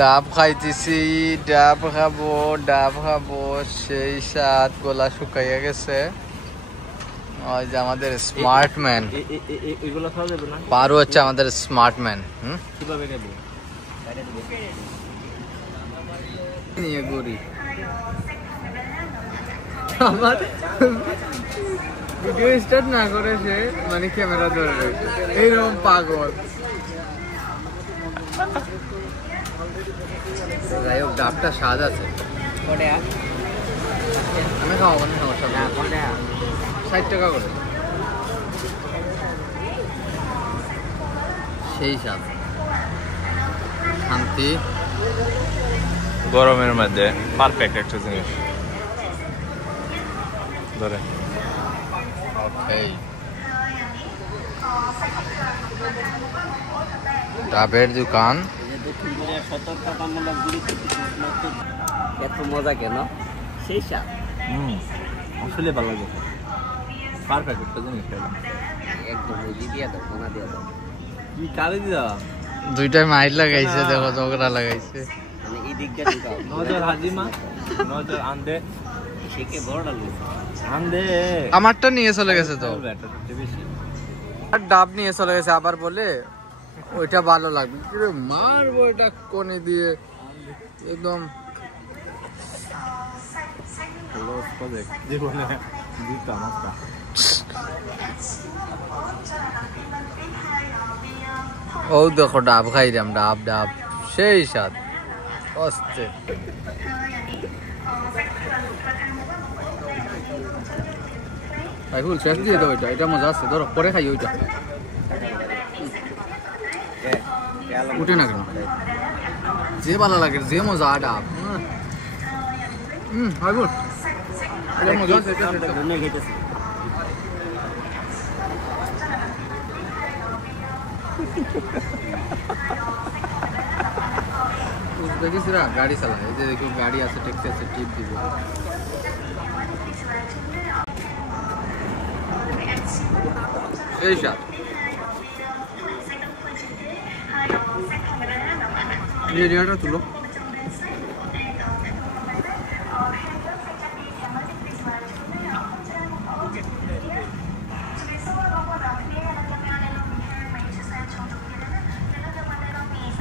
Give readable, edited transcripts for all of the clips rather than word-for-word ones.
ডাব খাইতেছি, ডাব খাবো, সেই সাত গলা শুকাইয়া গেছে। ওই যে আমাদের স্মার্ট ম্যান, এগুলো খাওয়া যাবে না? পারু হচ্ছে আমাদের স্মার্ট ম্যান। কিভাবে খাবো? নিয়ে ঘুরি আমার ভিডিও স্টার্ট না করে সে মানে ক্যামেরা ধরে রয়েছে, এইরকম পাগল। যাই হোক, ডাবটা স্বাদ আছে। আমি খাওয়াবো না, সমস্যা 60 টাকা করে, সেই স্বাদ, শান্তি। গরমের মধ্যে পারফেক্ট একটা জিনিস। ধরে ডাবের দোকান। এত মজা কেন? সেই স্বাদ। আসলে ভালো লাগে, পারফেক্ট একটা জিনিস। একদম দিয়ে দাও, কোনা দিয়ে দাও। কি কালি দিয়া? দুইটাই মাইল লাগাইছে, দেখো ঝগড়া লাগাইছে। মানে এই দিকটা ঢুকাও। নজর হাজিমা, নজর আন্দে, শেকে বড়টা লুই। আন্দে। আমারটা নিয়ে চলে গেছে তো, বেশি আর ডাব নিয়ে চলে গেছে। আবার বলে ওইটা ভালো লাগবে, মারবো এটা কোনে দিয়ে একদম। ও দেখো ডাব খাইলাম, ডাব সেই স্বাদ, অস্তে। ফুল শেষ দিয়ে দাও, এটা মজা আছে, ধরো পরে খাই। ওইটা উঠে না কেন? যে ভালো লাগে, যে মজা ডাব। মজা আছে। উজবেকিসরা গাড়ি চালায়, এই যে দেখো গাড়ি আছে, ট্যাক্সি আছে, টিপ দিবে। এই স্বাদ। এরিয়াটা তুলো।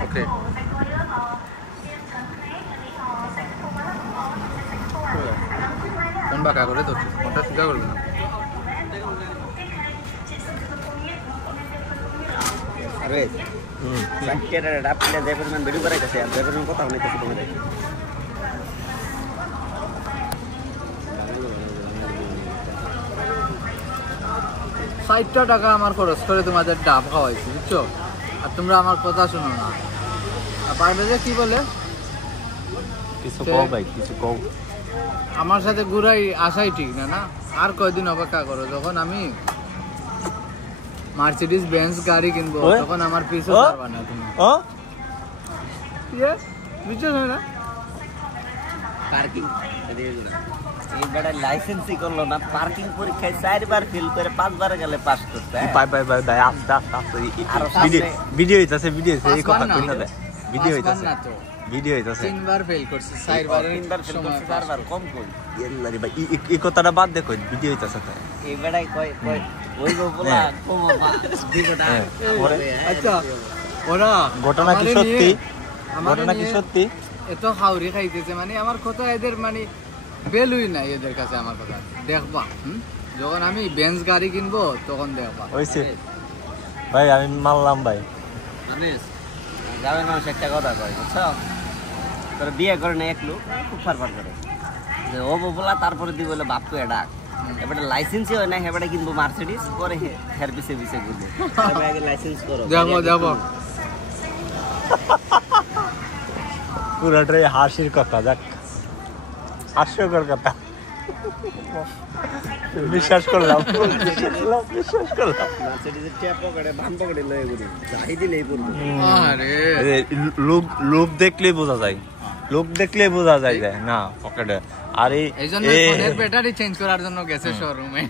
ওকে, কোন বাঁকা করে ধরছিস? কোনটা সোজা করবে না? আরে সাইকেলের ডাব কিনে দেয় পরিমাণ ভিডিও বানাইতেছে, আর দেয় পরিমাণ কথা বানাইতেছে তোমাদের। 60 টাকা আমার খরচ করে তোমাদের ডাব খাওয়াইছি, বুঝছো? আর তোমরা আমার কথা শোনো না। আর পারভেজে কি বলে? কিছু কও ভাই, কিছু কও। আমার সাথে ঘুরাই আসাই ঠিক না, না? আর কয়দিন অপেক্ষা করো, যখন আমি মার্সিডিজ বেঞ্জ গাড়ি কিনবো তখন আমার পিছু ছাড়বা না তুমি। বুঝছো না? পার্কিং এইবারে লাইসেন্সই করলো না, পার্কিং পরীক্ষায় 4 বার ফেল করে 5 বার গেলে পাস করতে। ভাই আস্তে আস্তে ভিডিও হইতাছে, এই কথা কই না দে। ভিডিও হইতাছে, 3 বার ফেল করছে, 4 বারের 3 বার ফেল করছে, 4 বার কম কই। ইয়াল্লারে ভাই, এই কথাটা বাদ দে, কই ভিডিও হইতাছে তো। এইবারে কই ওই গো বলা কমাবা ভিডিওটা। আচ্ছা, ওরা ঘটনা কি সত্যি? ঘটনা কি সত্যি? এত হাউরি খাইতেছে, মানে আমার কথা এদের মানে বেলুই নাই এদের কাছে। আমার কথা দেখবা, যখন আমি বেঞ্জ গাড়ি কিনবো তখন দেখবা। হইছে ভাই, আমি মানলাম ভাই। আনিস গ্রামের মানুষ একটা কথা কয়, বুঝছো? তোর বিয়ে করে না এক লোক খুব ফারফার করে যে ও বলা, তারপরে দি বলে বাপ কয়ে ডাক। এবারে লাইসেন্সই হয় না, এবারে কিনবো মার্সিডিজ, পরে হের পিছে ঘুরবো। আগে লাইসেন্স করো, যাবো। পুরাটাই হাসির কথা, যাক হাস্যকর কথা। বিশ্বাস করলাম। মার্সিডিজের ট্যাপ পকেটে বাম পকেটে লয়ে ঘুরি, যাই দিলেই পড়বো। আরে লোক দেখলেই বোঝা যায়, না পকেটে। আর এই জন্য ফোনের ব্যাটারি চেঞ্জ করার জন্য গেছে শোরুমে।